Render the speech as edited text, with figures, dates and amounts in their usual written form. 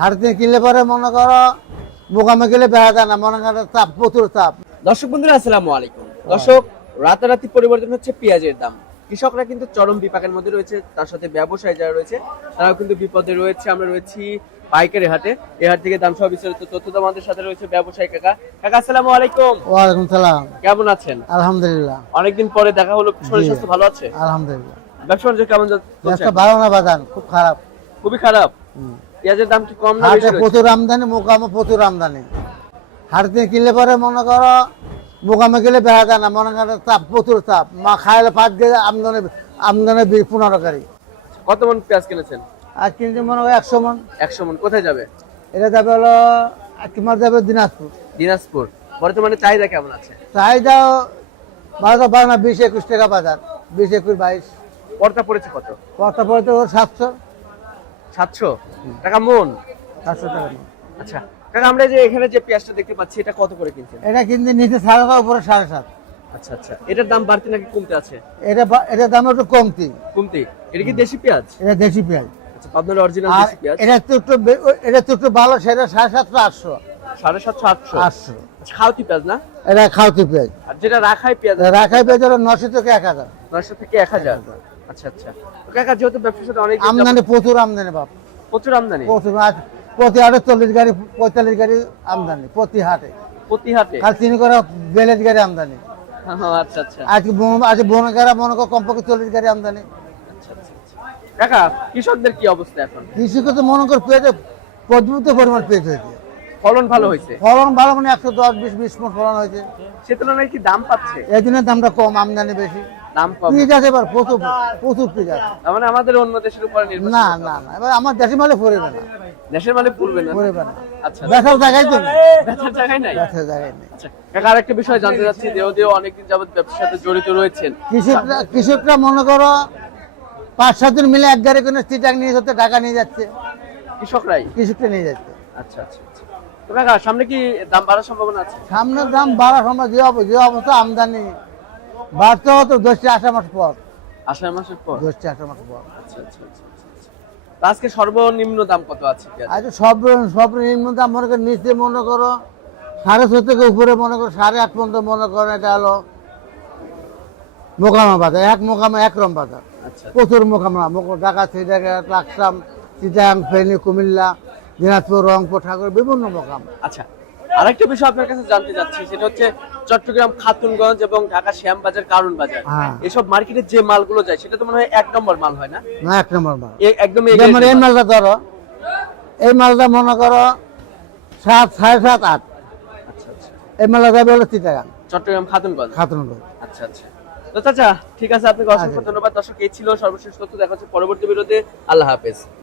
হাট থেকে কিনলে পরে মনে করো মোকামে গেলে বেড়া যায় না, মনে করো চাপ, প্রচুর চাপ। দর্শক বন্ধুরা আসসালামু আলাইকুম। দর্শক, রাতারাতি পরিবর্তন হচ্ছে পেঁয়াজের দাম। কৃষকরা কিন্তু চরম বিপাকের মধ্যে রয়েছে, তার সাথে ব্যবসায়ী যারা রয়েছে তারাও কিন্তু বিপদে রয়েছে। আমরা রয়েছি পাইকারি হাটে। এই হাট থেকে দাম সহ বিস্তারিত তথ্য তো আমাদের সাথে রয়েছে ব্যবসায়ী কাকা। কাকা আসসালামু আলাইকুম। ওয়ালাইকুম সালাম। কেমন আছেন? আলহামদুলিল্লাহ। অনেকদিন পরে দেখা হলো, শরীর স্বাস্থ্য ভালো আছে? আলহামদুলিল্লাহ। ব্যবসা বাণিজ্য কেমন চলছে? ভালো না, বাজার খুব খারাপ, খুবই খারাপ। পেঁয়াজের দাম কি কম না বেশি হাটে রয়েছে? প্রচুর আমদানি, মোকামে প্রচুর আমদানি। হাট থেকে কিনলে পরে মনে করো মোকামে গেলে বেড়া যায় না, মনে করো চাপ, প্রচুর চাপ। মা খাইলে 5 দিয়ে আমদানি, আমদানি 15 গাড়ি। কত মন পেঁয়াজ কিনেছেন? আর কিনতে মনে হয় 100 মন। 100 মন। কোথায় যাবে? এটা যাবে হলো তোমার যাবে দিনাজপুর। দিনাজপুর। বর্তমানে চাহিদা কেমন আছে? চাহিদা বাজার বাড়ে না, 20-21 টাকা বাজার, 20-21-22। পর্তা পড়েছে কত? কত পড়তে ওর 700 টাকা মন। 700 টাকা। আচ্ছা কাকা, আমরা যে এখানে যে পেঁয়াজটা দেখতে পাচ্ছি এটা কত করে কিনছেন? এটা কিনতে নিচে 7.5, উপরে 7.5। আচ্ছা আচ্ছা, এটার দাম বাড়তি নাকি কমতে আছে? এটার দাম একটু কমতি। কমতি। এটা কি দেশি পেঁয়াজ? এটা দেশি পেঁয়াজ। আচ্ছা, পাবনার অরিজিনাল আর দেশি পেঁয়াজ। এটা তো একটু ভালো, সেটা 750-800। 750-800। 800। আচ্ছা, খাওয়াতি পেঁয়াজ না? এটা খাওয়াতি পেঁয়াজ। আর যেটা রাখাই পেঁয়াজ রাখাই পেঁয়াজ হলো 900 থেকে 1000। 900 থেকে 1000। আচ্ছা আচ্ছা। তো কাকা, যেহেতু ব্যবসার সাথে অনেক আমদানি প্রচুর, আমদানি বাপ প্রচুর আমদানি। প্রচুর। আজ প্রতি হাটে 40 গাড়ি 45 গাড়ি আমদানি, প্রতি হাটে। প্রতি হাটে? খালি 3 করে 42 গাড়ি আমদানি। আচ্ছা আচ্ছা। আজ বনগাড়া মনে করো কমপক্ষে 40 গাড়ি আমদানি। আচ্ছা আচ্ছা। কাকা, কৃষকদের কি অবস্থা এখন? কৃষিকে তো মনে করো পেঁয়াজে পর্যাপ্ত পরিমাণ পেঁয়াজ হয়েছে। ফলন ভালো হয়েছে? ফলন ভালো, মানে 110-20 মণ ফলন হয়েছে। সে তুলনায় কি দাম পাচ্ছে? এই দিনের দামটা কম, আমদানি বেশি। দাম কম। পেঁয়াজ আছে এবার প্রচুর, প্রচুর পেঁয়াজ আছে। তার মানে আমাদের অন্য দেশের উপরে নির্ভর। না না না, এবার আমার দেশি মালে পড়বে না, দেশের মালে পড়বে না। পড়বে না। আচ্ছা, বেচার জায়গায় তো নেই, বেচার জায়গায় নাই। বেচার জায়গায় নেই। আচ্ছা কাকা, আরেকটা বিষয় জানতে চাচ্ছি, দেও অনেকদিন যাবত ব্যবসার সাথে জড়িত রয়েছেন। কৃষকরা মনে করো 5-7 জন মিলে এক গাড়ি করে চিটাং নিয়ে যাচ্ছে, ঢাকা নিয়ে যাচ্ছে। কৃষকরা নিয়ে যাচ্ছে। আচ্ছা আচ্ছা আচ্ছা। তো কাকা, সামনে কি দাম বাড়ার সম্ভাবনা আছে? সামনের দাম বাড়ার সময় যে অবস্থা আমদানি বাড়তে হতো 10-8 মাস পর। আষাঢ় মাসের পর? 10-8 মাস পর। আচ্ছা আচ্ছা আচ্ছা আচ্ছা। তো আজকে সর্বনিম্ন দাম কত আছে পেঁয়াজ? আচ্ছা, সব নিম্ন দাম মনে করো, নিচে মনে করো 650 থেকে উপরে মনে করো 8.5 পর্যন্ত মনে করো। এটা হলো মোকামা বাজার, এক মোকামা একরম বাজার। আচ্ছা। প্রচুর মোকামা, ঢাকা, লাকসাম, চিটাং, ফেনী, কুমিল্লা, দিনাজপুর, রংপুর, ঠাকুর, বিভিন্ন মোকাম। আচ্ছা, আরেকটা বিষয় আপনার কাছে জানতে চাচ্ছি, সেটা হচ্ছে চট্টগ্রাম, খাতুনগঞ্জ এবং ঢাকা শ্যামবাজার, কারণ বাজার, হ্যাঁ। এসব মার্কেটে যে মালগুলো যায় সেটা তো মনে হয় 1 নম্বর মাল হয় না? না, 1 নম্বর মাল। একদম যেমন এই মালটা ধরো, এই মালটা মনে করো 7, 7.5, 8। আচ্ছা আচ্ছা। এই মালটা যাবে হলো চিটাগাং, চট্টগ্রাম, খাতুনগঞ্জ। খাতুনগঞ্জ। আচ্ছা আচ্ছা। তো চাচা, ঠিক আছে, আপনাকে অসংখ্য ধন্যবাদ। দর্শক, এই ছিল সর্বশেষ তথ্য। দেখা হচ্ছে পরবর্তী ভিডিওতে। আল্লাহ হাফেজ।